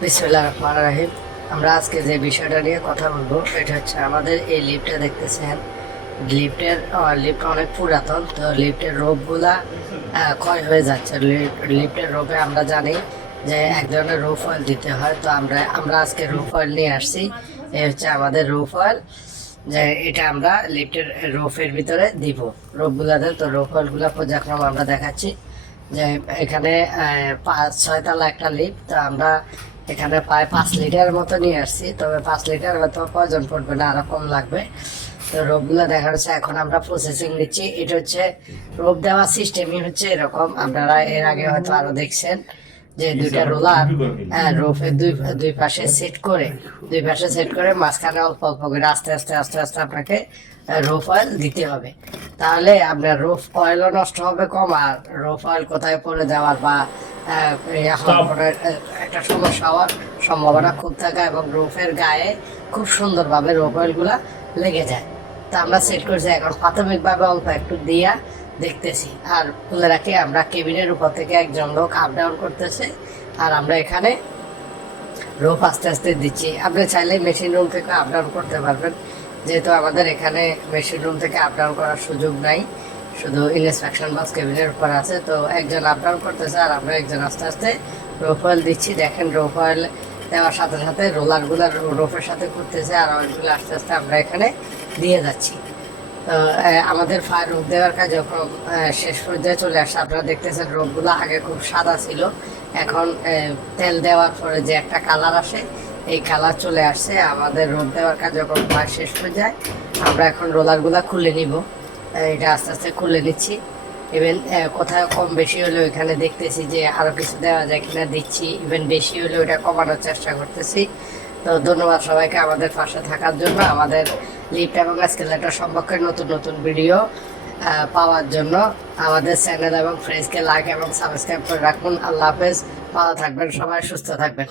বিসমুল্লাহ রহমান রাহিম। আমরা আজকে যে বিষয়টা নিয়ে কথা বলব, এটা হচ্ছে আমাদের এই লিফটটা দেখতেছেন। লিফটের লিফট অনেক পুরাতন, তো লিফটের রোপগুলা ক্ষয় হয়ে যাচ্ছে। লিফট- লিফটের রোপে আমরা জানি যে এক ধরনের রোপ অয়েল দিতে হয়। তো আমরা আমরা আজকে রোপ অয়েল নিয়ে আসছি। এই হচ্ছে আমাদের রোপ অয়েল যে এটা আমরা লিফটের রোফের ভিতরে দিব। রোপগুলাতে তো রোপ অয়েলগুলো পর্যায়ক্রম আমরা দেখাচ্ছি। যে এখানে পাঁচ, ছয়তলা একটা লিফট, তো আমরা এখানে প্রায় পাঁচ লিটার মতো নিয়ে আসছি, তবে পাঁচ লিটার হয়তো প্রয়োজন পড়বে না, আরও কম লাগবে। তো রোপগুলো দেখা যাচ্ছে, এখন আমরা প্রসেসিং নিচ্ছি। এটা হচ্ছে রোপ দেওয়া সিস্টেমই হচ্ছে এরকম। আপনারা এর আগে হয়তো আরও দেখছেন যে দুইটা রোলার রোপের দুই দুই পাশে সেট করে, দুই পাশে সেট করে মাঝখানে অল্প অল্প করে আস্তে আস্তে আস্তে আস্তে আপনাকে রোপ অয়েল দিতে হবে। তাহলে আপনার রোপ অয়েলও নষ্ট হবে কম, আর রোপ অয়েল কোথায় পড়ে যাওয়ার বা একটা সমস্যা হওয়ার সম্ভাবনা খুব থাকে এবং রোপের গায়ে খুব সুন্দরভাবে রোপ অয়েলগুলা লেগে যায়। তা আমরা সেট করছি এখন প্রাথমিকভাবে অল্প একটু দিয়া দেখতেছি। আর বলে রাখি আমরা কেবিনের উপর থেকে একজন লোক আপ ডাউন করতেছে। আর আমরা এখানে রোপ আস্তে আস্তে দিচ্ছি। আপনি চাইলে মেশিন রুম থেকে আপ ডাউন করতে পারবেন। যেহেতু আমাদের এখানে মেশিন রুম থেকে আপ ডাউন করার সুযোগ নাই। শুধু ইনস্ট্রাকশন বক্স কেবিনের উপর আছে, তো একজন আপ ডাউন করতেছে আর আমরা একজন আস্তে আস্তে রোপ অয়েল দিচ্ছি। দেখেন রোপ অয়েল দেওয়ার সাথে সাথে রোলারগুলো রোপের সাথে করতেছে আর অয়েলগুলো আস্তে আস্তে আমরা এখানে দিয়ে যাচ্ছি। তো আমাদের ফায়ার রোপ দেওয়ার কাজ যখন শেষ পর্যায়ে চলে আসছে আপনারা দেখতেছেন রোপগুলো আগে খুব সাদা ছিল। এখন তেল দেওয়ার পরে যে একটা কালার আসে, এই কালার চলে আসছে। আমাদের রোপ দেওয়ার কাজ যখন প্রায় শেষ পর্যায়ে, আমরা এখন রোলারগুলো খুলে নিব। এটা আস্তে আস্তে খুলে নিচ্ছি ইভেন কোথাও কম বেশি হলে ওইখানে দেখতেছি যে আরও কিছু দেওয়া যায় কিনা দিচ্ছি ইভেন বেশি হলে ওটা কমানোর চেষ্টা করতেছি। তো ধন্যবাদ সবাইকে আমাদের পাশে থাকার জন্য, আমাদের লিফট এবং স্কেলেটার সম্পর্কে নতুন নতুন ভিডিও পাওয়ার জন্য। আমাদের চ্যানেল এবং ফ্রেন্ডসকে লাইক এবং সাবস্ক্রাইব করে রাখুন। আল্লাহ হাফেজ। ভালো থাকবেন সবাই, সুস্থ থাকবেন।